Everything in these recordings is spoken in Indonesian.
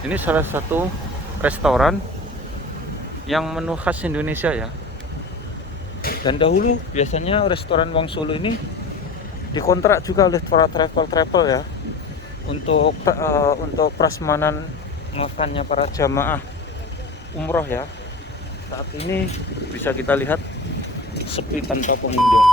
Ini salah satu restoran yang menu khas Indonesia ya. Dan dahulu biasanya restoran Wong Solo ini dikontrak juga oleh para travel ya untuk prasmanan makannya para jamaah umroh ya. Saat ini bisa kita lihat sepi tanpa pengunjung.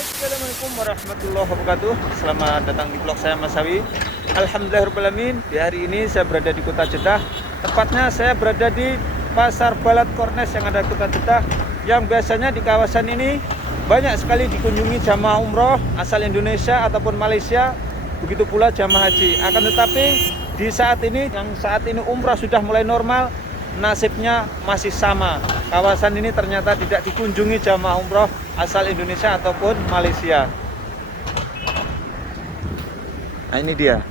Assalamualaikum warahmatullahi wabarakatuh. Selamat datang di vlog saya Mas Sawi. Alhamdulillahirrahmanirrahim. Di hari ini saya berada di kota Jeddah. Tepatnya saya berada di Pasar Balad Kornes yang ada di kota Jeddah. Yang biasanya di kawasan ini banyak sekali dikunjungi jamaah umroh asal Indonesia ataupun Malaysia. Begitu pula jamaah haji. Akan tetapi di saat ini umroh sudah mulai normal, nasibnya masih sama. Kawasan ini ternyata tidak dikunjungi jamaah umroh asal Indonesia ataupun Malaysia. Nah ini dia.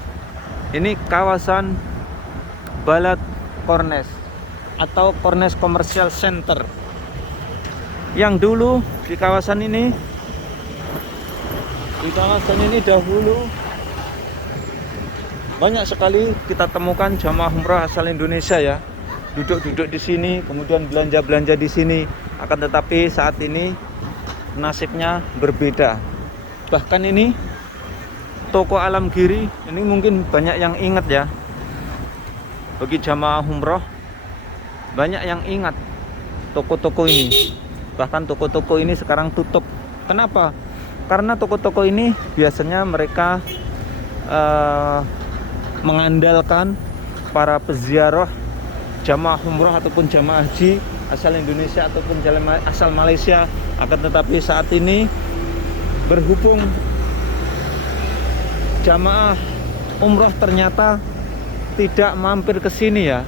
Ini kawasan Balad Kornes atau Kornes Commercial Center. Yang dulu di kawasan ini dahulu banyak sekali kita temukan jamaah umroh asal Indonesia ya. Duduk-duduk di sini, kemudian belanja-belanja di sini. Akan tetapi saat ini nasibnya berbeda. Bahkan ini toko Alamgiri, ini mungkin banyak yang ingat ya. Bagi jamaah umroh banyak yang ingat toko-toko ini. Bahkan toko-toko ini sekarang tutup. Kenapa? Karena toko-toko ini biasanya mereka mengandalkan para peziarah jamaah umroh ataupun jamaah haji asal Indonesia ataupun asal Malaysia. Akan tetapi saat ini berhubung jamaah umroh ternyata tidak mampir ke sini ya.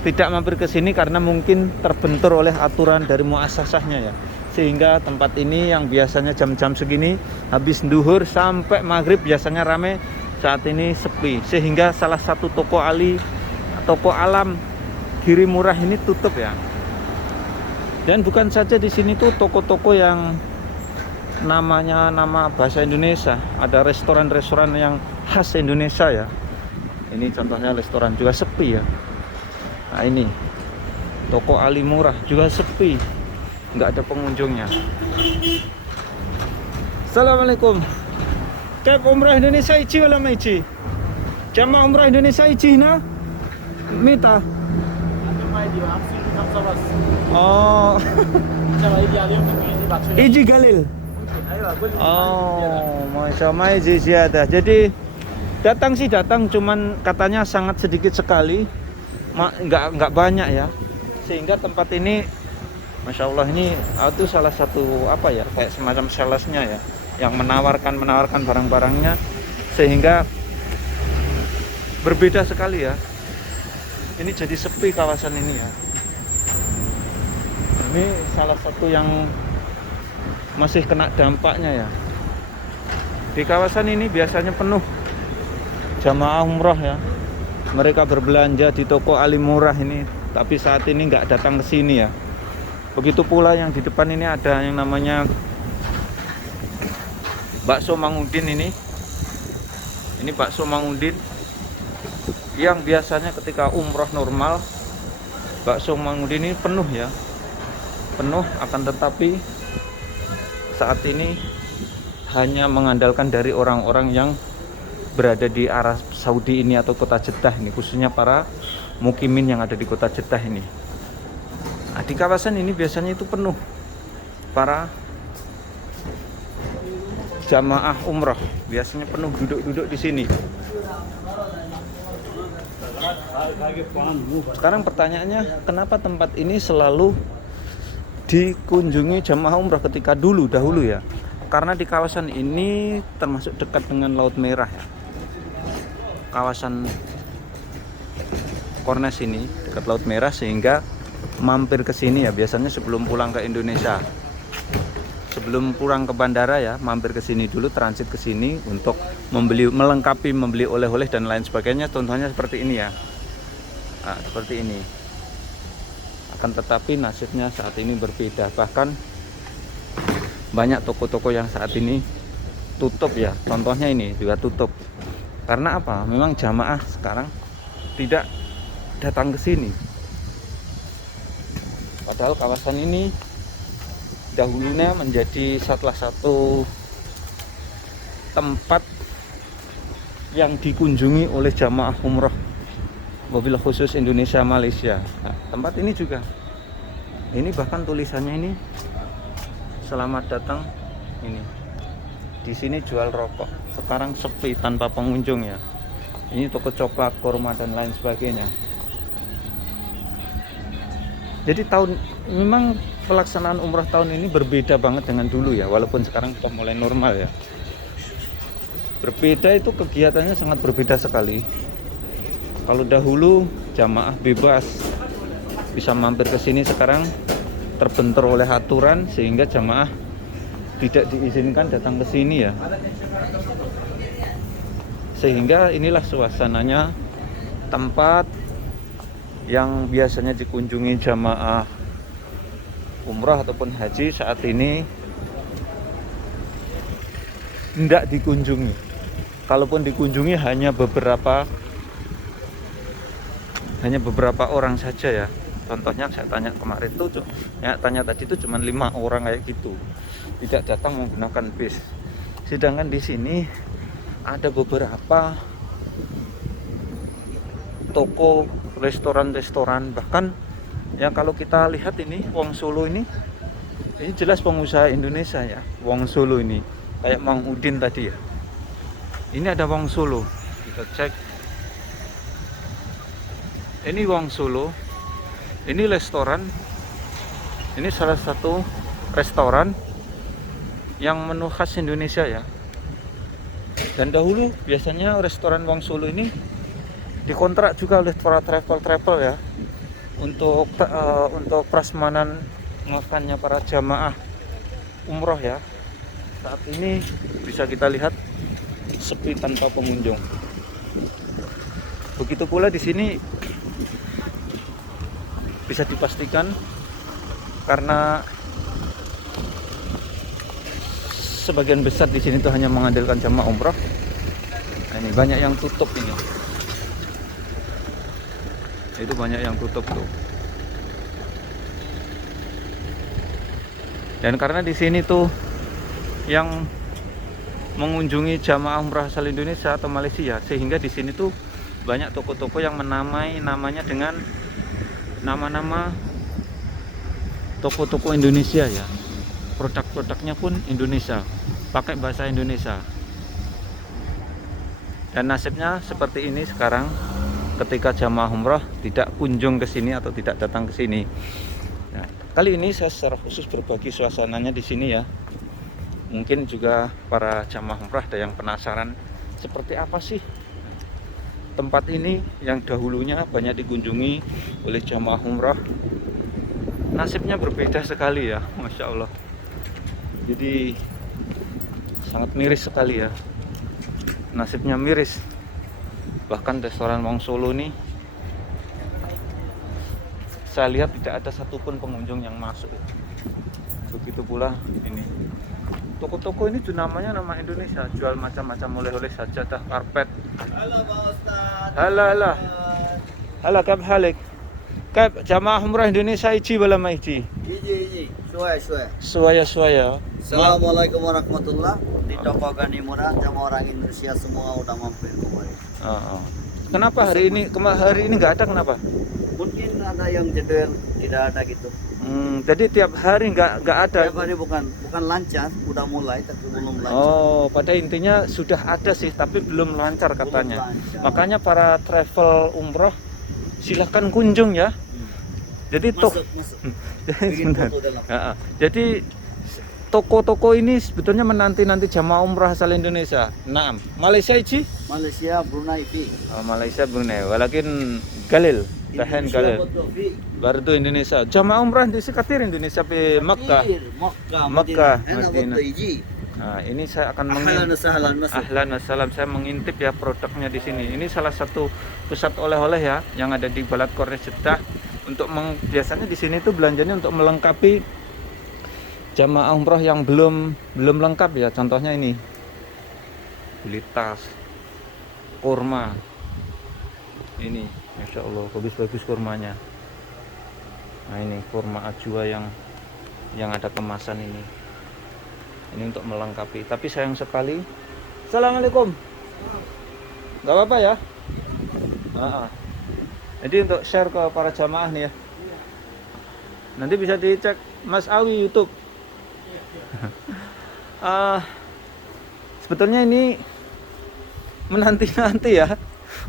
Tidak mampir ke sini karena mungkin terbentur oleh aturan dari muasasahnya ya. Sehingga tempat ini yang biasanya jam-jam segini habis duhur sampai maghrib biasanya rame, saat ini sepi. Sehingga salah satu toko Alam Giri Murah ini tutup ya. Dan bukan saja di sini tuh toko-toko yang namanya nama bahasa Indonesia, ada restoran-restoran yang khas Indonesia ya. Ini contohnya restoran juga sepi ya. Nah ini toko Ali Murah juga sepi, nggak ada pengunjungnya. Assalamualaikum. Kep umrah Indonesia ichi wala maichi? Jamaah umrah Indonesia ichi na? Mita. Oh. Iji Galil. Oh, sama Iji Ziyadah. Jadi datang, cuman katanya sangat sedikit sekali, nggak banyak ya. Sehingga tempat ini, masya Allah, ini itu salah satu apa ya, kayak semacam salesnya ya, yang menawarkan barang-barangnya, sehingga berbeda sekali ya. Ini jadi sepi kawasan ini ya. Ini salah satu yang masih kena dampaknya ya. Di kawasan ini biasanya penuh jamaah umroh ya. Mereka berbelanja di toko Ali Murah ini, tapi saat ini nggak datang ke sini ya. Begitu pula yang di depan ini ada yang namanya bakso Mang Udin ini. Ini bakso Mang Udin yang biasanya ketika umroh normal bakso Mang Udin ini penuh ya. Penuh, akan tetapi saat ini hanya mengandalkan dari orang-orang yang berada di Arab Saudi ini atau kota Jeddah ini, khususnya para mukimin yang ada di kota Jeddah ini. Nah, di kawasan ini biasanya itu penuh para jamaah umroh, biasanya penuh duduk-duduk di sini. Sekarang pertanyaannya, kenapa tempat ini selalu dikunjungi jamaah umroh ketika dahulu ya? Karena di kawasan ini termasuk dekat dengan Laut Merah ya. Kawasan Kornes ini dekat Laut Merah, sehingga mampir ke sini ya biasanya sebelum pulang ke Indonesia. Sebelum pulang ke bandara ya, mampir ke sini dulu, transit ke sini untuk membeli oleh-oleh dan lain sebagainya. Contohnya seperti ini ya. Nah, seperti ini. Akan tetapi nasibnya saat ini berbeda. Bahkan banyak toko-toko yang saat ini tutup ya. Contohnya ini juga tutup. Karena apa? Memang jamaah sekarang tidak datang ke sini. Padahal kawasan ini dahulunya menjadi salah satu tempat yang dikunjungi oleh jamaah umroh mobil khusus Indonesia Malaysia. Nah, tempat ini juga, ini bahkan tulisannya ini selamat datang ini. Di sini jual rokok. Sekarang sepi tanpa pengunjung ya. Ini toko coklat, kurma dan lain sebagainya. Jadi memang pelaksanaan umrah tahun ini berbeda banget dengan dulu ya, walaupun sekarang sudah mulai normal ya. Berbeda itu kegiatannya sangat berbeda sekali. Kalau dahulu jamaah bebas bisa mampir ke sini, sekarang terbentur oleh aturan sehingga jamaah tidak diizinkan datang ke sini ya. Sehingga inilah suasananya tempat yang biasanya dikunjungi jamaah umrah ataupun haji saat ini tidak dikunjungi. Kalaupun dikunjungi hanya beberapa orang saja ya. Contohnya saya tanya kemarin tuh, tanya tadi itu cuma 5 orang kayak gitu, tidak datang menggunakan bis. Sedangkan di sini ada beberapa toko, restoran, bahkan ya kalau kita lihat ini Wong Solo ini jelas pengusaha Indonesia ya. Wong Solo ini kayak Mang Udin tadi ya. Ini ada Wong Solo, kita cek. Ini Wong Solo. Ini restoran. Ini salah satu restoran yang menu khas Indonesia ya. Dan dahulu biasanya restoran Wong Solo ini dikontrak juga oleh para travel ya untuk prasmanan makannya para jamaah umroh ya. Saat ini bisa kita lihat sepi tanpa pengunjung. Begitu pula di sini bisa dipastikan karena sebagian besar di sini tuh hanya mengandalkan jamaah umroh. Nah, ini banyak yang tutup ini. Itu banyak yang tutup tuh. Dan karena di sini tuh yang mengunjungi jamaah umrah asal Indonesia atau Malaysia, sehingga di sini tuh banyak toko-toko yang menamai namanya dengan nama-nama toko-toko Indonesia ya. Produk-produknya pun Indonesia, pakai bahasa Indonesia. Dan nasibnya seperti ini sekarang ketika jamaah umrah tidak kunjung ke sini atau tidak datang ke sini. Nah, kali ini saya secara khusus berbagi suasananya di sini ya. Mungkin juga para jamaah umrah ada yang penasaran seperti apa sih tempat ini yang dahulunya banyak dikunjungi oleh jamaah umrah. Nasibnya berbeda sekali ya, Masya Allah. Jadi sangat miris sekali ya, nasibnya miris. Bahkan restoran Wong Solo nih saya lihat tidak ada satupun pengunjung yang masuk. Begitu pula ini toko-toko ini juga namanya nama Indonesia, jual macam-macam oleh-oleh sajadah, karpet. Halo Pak Ustaz. Halo kab halik. Kab jamaah umrah Indonesia iji wala ma iji? Iji. Suaya. Assalamualaikum warahmatullah. Di toko Gani Murah jamaah orang Indonesia semua udah mampir kemarin. Kenapa hari ini nggak ada, kenapa? Mungkin ada yang jadwal tidak ada gitu. Jadi tiap hari nggak ada. Tiap hari bukan lancar, udah mulai tapi belum lancar. Oh, pada intinya sudah ada sih tapi belum lancar katanya. Belum lancar. Makanya para travel umroh silahkan kunjung ya. Jadi Masuk. Bikin Sebentar. foto dalam. Jadi toko-toko ini sebetulnya menanti jamaah umrah asal Indonesia. Nah, Malaysia iji? Malaysia, Brunei, Fi. Malaysia Brunei. Walakin Galil, tahan Galil. Baru tuh Indonesia. Jamaah umrah di sekatir Indonesia pe Makkah. Makkah, Madinah. Nah, ini saya akan Ahlan wassalam. Saya mengintip ya produknya di sini. Ini salah satu pusat oleh-oleh ya yang ada di Balad Kornes Jeddah. Biasanya di sini tuh belanjanya untuk melengkapi jamaah umroh yang belum lengkap ya. Contohnya ini, beli tas, kurma. Ini, Masya Allah, bagus-bagus kurmanya. Nah ini kurma ajwa yang ada kemasan ini. Ini untuk melengkapi. Tapi sayang sekali. Assalamualaikum. Gak apa-apa ya. Jadi untuk share ke para jamaah nih ya. Nanti bisa dicek Mas Awi YouTube. Sebetulnya ini menanti-nanti ya.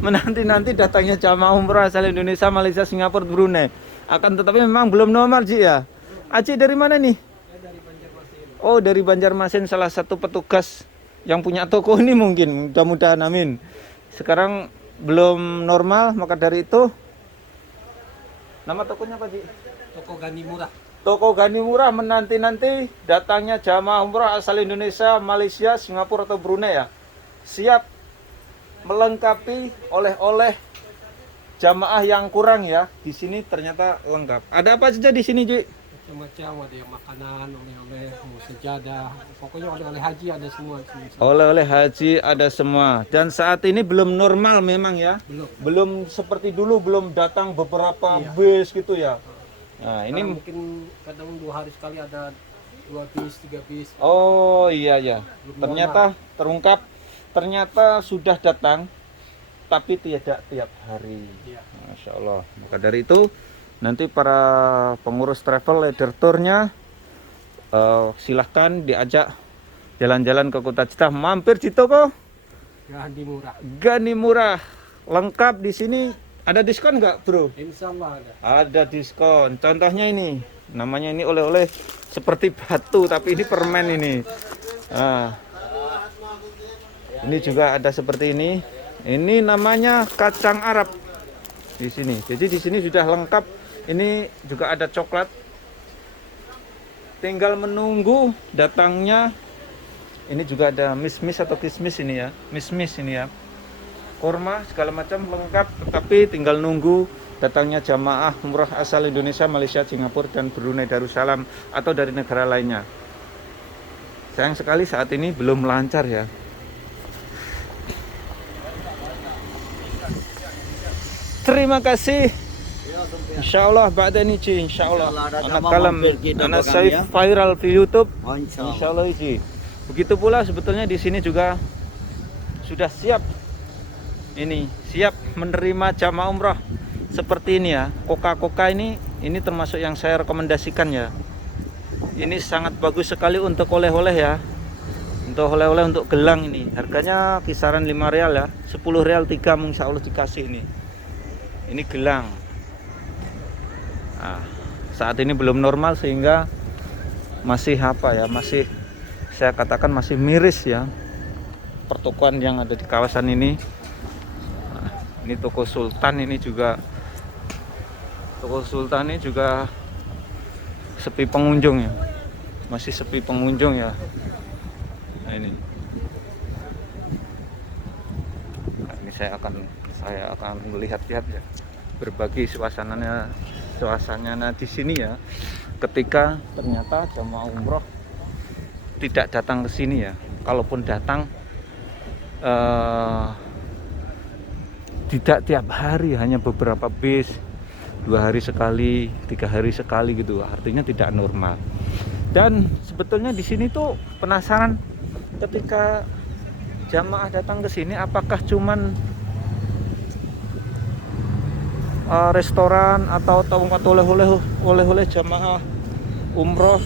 Menanti-nanti datangnya jamaah umrah asal Indonesia, Malaysia, Singapura, Brunei. Akan tetapi memang belum normal Ji ya. Aci dari mana nih? Dari Banjarmasin. Oh, dari Banjarmasin, salah satu petugas yang punya toko ini mungkin. Mudah-mudahan amin. Sekarang belum normal, maka dari itu nama tokonya apa Ji? Toko Gani Murah. Toko Gani Murah menanti-nanti datangnya jamaah umrah asal Indonesia, Malaysia, Singapura atau Brunei ya. Siap melengkapi oleh-oleh jamaah yang kurang ya. Di sini ternyata lengkap. Ada apa saja di sini, Ji? Macam-macam, ada yang makanan, oleh-oleh, mau sejadah. Pokoknya oleh-oleh haji ada semua di sini. Oleh-oleh haji ada semua. Dan saat ini belum normal memang ya. Belum. Belum seperti dulu, belum datang beberapa Iya. bis gitu ya. Nah, ini Karena mungkin kadang 2 hari sekali ada 2 bis, 3 bis. oh iya ya. Belum Ternyata terungkap, ternyata sudah datang tapi tidak tiap hari. Iya. Masya Allah. Maka dari itu nanti para pengurus travel leader tournya silahkan diajak jalan-jalan ke Kota Jeddah, mampir di toko Gani Murah. Gani Murah. Lengkap di sini. Ada diskon nggak, Bro? Insya Allah ada. Ada diskon. Contohnya ini, namanya ini oleh-oleh seperti batu, tapi ini permen ini. Nah, ini juga ada seperti ini. Ini namanya kacang Arab di sini. Jadi di sini sudah lengkap. Ini juga ada coklat. Tinggal menunggu datangnya. Ini juga ada mis-mis atau kismis ini ya. Mis-mis ini ya. Kurma segala macam lengkap, tetapi tinggal nunggu datangnya jamaah umrah asal Indonesia, Malaysia, Singapura dan Brunei Darussalam atau dari negara lainnya. Sayang sekali saat ini belum lancar ya. Terima kasih. Insya Allah ba'da ini Ci, insya Allah. Insya Allah, ada Anak jamaah kalam, mampir kita anak bahkan saya ya. viral di YouTube. Oh, insya Insya Allah. Allah Ci. Begitu pula sebetulnya di sini juga sudah siap. Ini siap menerima jamaah umrah seperti ini ya. Coca-Cola ini termasuk yang saya rekomendasikan ya. Ini sangat bagus sekali untuk oleh-oleh ya. Untuk oleh-oleh untuk gelang ini. Harganya kisaran 5 real ya. 10 real 3 insya Allah dikasih ini. Ini gelang. Nah, saat ini belum normal sehingga masih apa ya? Masih saya katakan masih miris ya. Pertokoan yang ada di kawasan ini. Ini toko Sultan ini juga sepi pengunjung ya, masih sepi pengunjung ya. Nah, ini saya akan melihat-lihat ya, berbagi suasananya di sini ya. Ketika ternyata jamaah umroh tidak datang ke sini ya, kalaupun datang tidak tiap hari, hanya beberapa bis, 2 hari sekali, 3 hari sekali gitu, artinya tidak normal. Dan sebetulnya di sini tuh penasaran ketika jamaah datang ke sini, apakah cuman restoran atau tempat oleh-oleh jamaah umroh,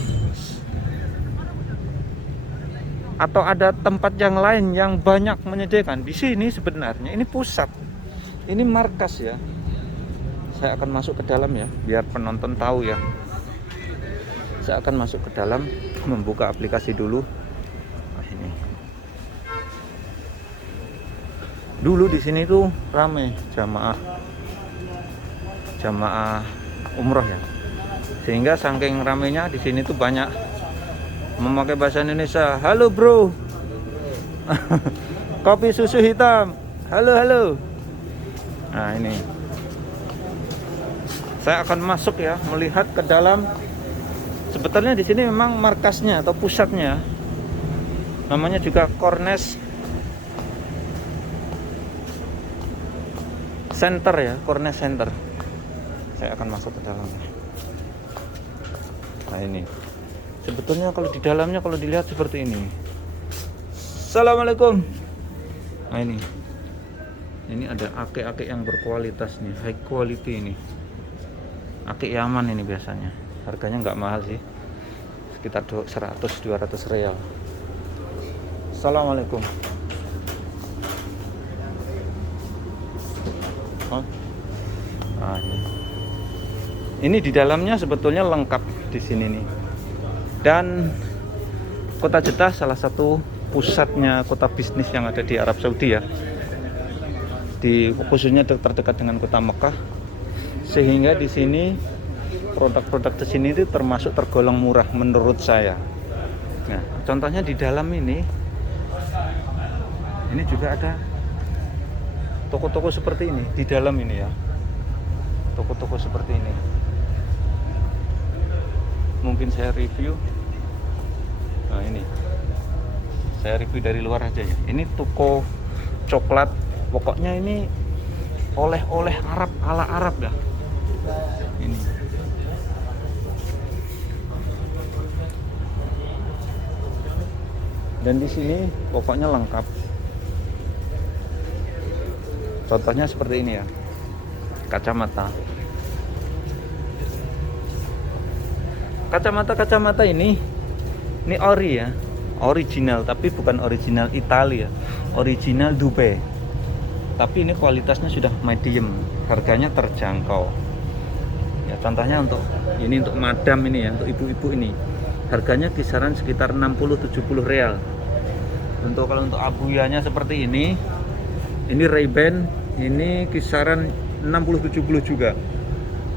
atau ada tempat yang lain yang banyak menyediakan. Di sini sebenarnya ini pusat. Ini markas ya. Saya akan masuk ke dalam ya, biar penonton tahu ya. Saya akan masuk ke dalam, membuka aplikasi dulu. Nah, ini. Dulu di sini tuh ramai jamaah umroh ya. Sehingga saking ramainya di sini tuh banyak memakai bahasa Indonesia. Halo bro. Kopi susu hitam. Halo. Nah ini, saya akan masuk ya, melihat ke dalam. Sebetulnya di sini memang markasnya atau pusatnya, namanya juga Kornes center ya, Cornice Center. Saya akan masuk ke dalamnya. Nah ini, sebetulnya kalau di dalamnya kalau dilihat seperti ini. Assalamualaikum. Nah ini ada ake-ake yang berkualitas nih, high quality ini. Ake Yaman ini biasanya. Harganya nggak mahal sih, sekitar 100-200 real. Assalamualaikum. Oh. Nah, ini di dalamnya sebetulnya lengkap di sini nih. Dan kota Jeddah salah satu pusatnya kota bisnis yang ada di Arab Saudi ya. Khususnya terdekat dengan kota Mekah, sehingga di sini produk-produk di sini itu termasuk tergolong murah menurut saya. Nah, contohnya di dalam ini juga ada toko-toko seperti ini di dalam ini ya, toko-toko seperti ini. Mungkin saya review. Nah ini, saya review dari luar aja ya. Ini toko coklat. Pokoknya ini oleh-oleh Arab ala Arab ya. Ini. Dan di sini pokoknya lengkap. Contohnya seperti ini ya. Kacamata. Kacamata ini ori ya. Original, tapi bukan original Italia. Original Dubai. Tapi ini kualitasnya sudah medium, harganya terjangkau. Ya, contohnya untuk madam ini ya, untuk ibu-ibu ini, harganya kisaran sekitar 60-70 real. Kalau untuk abuyanya seperti ini Ray-Ban, ini kisaran 60-70 juga.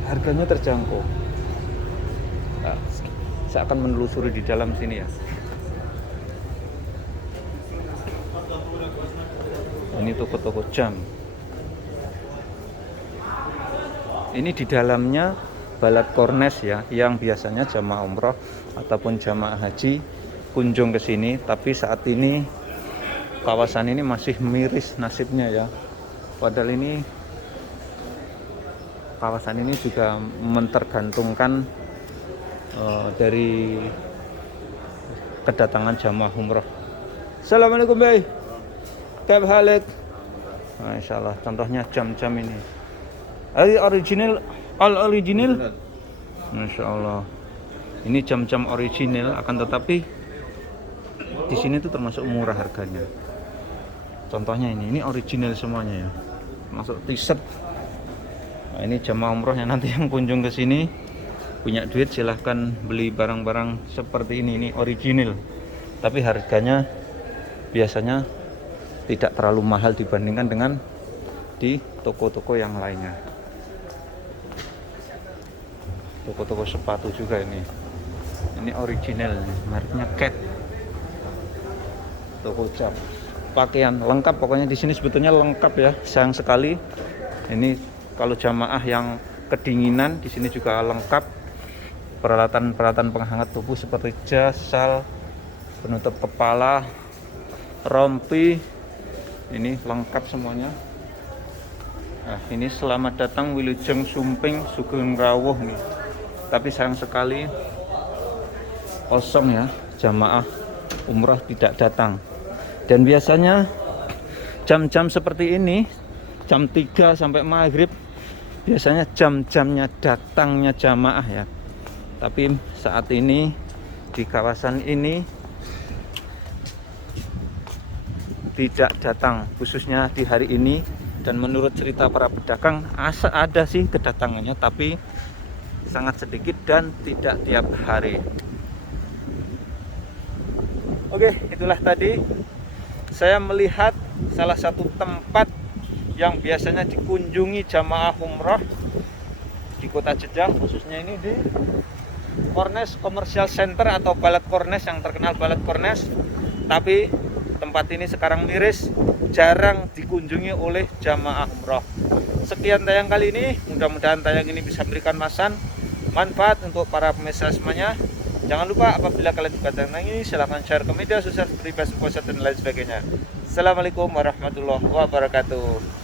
Harganya terjangkau. Nah, saya akan menelusuri di dalam sini ya. Ini toko-toko jam. Ini di dalamnya Balad Cornice ya, yang biasanya jamaah umroh ataupun jamaah haji kunjung ke sini. Tapi saat ini kawasan ini masih miris nasibnya ya. Padahal ini kawasan ini juga mentergantungkan dari kedatangan jamaah umroh. Assalamualaikum Bay. Kayak halik. Masya Allah, contohnya jam-jam ini. Original, all original. Masya Allah. Ini jam-jam original, akan tetapi di sini tuh termasuk murah harganya. Contohnya ini original semuanya ya. Masuk t-shirt. Nah, ini jamaah umrohnya nanti yang kunjung ke sini punya duit silahkan beli barang-barang seperti ini original. Tapi harganya biasanya tidak terlalu mahal dibandingkan dengan di toko-toko yang lainnya. Toko-toko sepatu juga ini original, mereknya Cat. Toko jam, pakaian lengkap, pokoknya di sini sebetulnya lengkap ya. Sayang sekali ini kalau jamaah yang kedinginan, di sini juga lengkap peralatan penghangat tubuh seperti jas, sal, penutup kepala, rompi. Ini lengkap semuanya. Nah, ini selamat datang Wilujeng Sumping Sugeng Rawuh nih. Tapi sayang sekali kosong ya, jamaah umrah tidak datang. Dan biasanya jam-jam seperti ini, jam 3 sampai maghrib, biasanya jam-jamnya datangnya jamaah ya. Tapi saat ini di kawasan ini tidak datang, khususnya di hari ini. Dan menurut cerita para pedagang ada sih kedatangannya, tapi sangat sedikit dan tidak tiap hari. Oke, itulah tadi saya melihat salah satu tempat yang biasanya dikunjungi jamaah umroh di kota Jeddah, khususnya ini di Cornice Commercial Center atau Balad Cornice, yang terkenal Balad Cornice. Tapi tempat ini sekarang miris, jarang dikunjungi oleh jamaah umroh. Sekian tayang kali ini, mudah-mudahan tayang ini bisa memberikan manfaat untuk para pemirsa semuanya. Jangan lupa apabila kalian suka tayang ini, silahkan share ke media sosial seperti Facebook, WhatsApp, dan lain sebagainya. Assalamualaikum warahmatullahi wabarakatuh.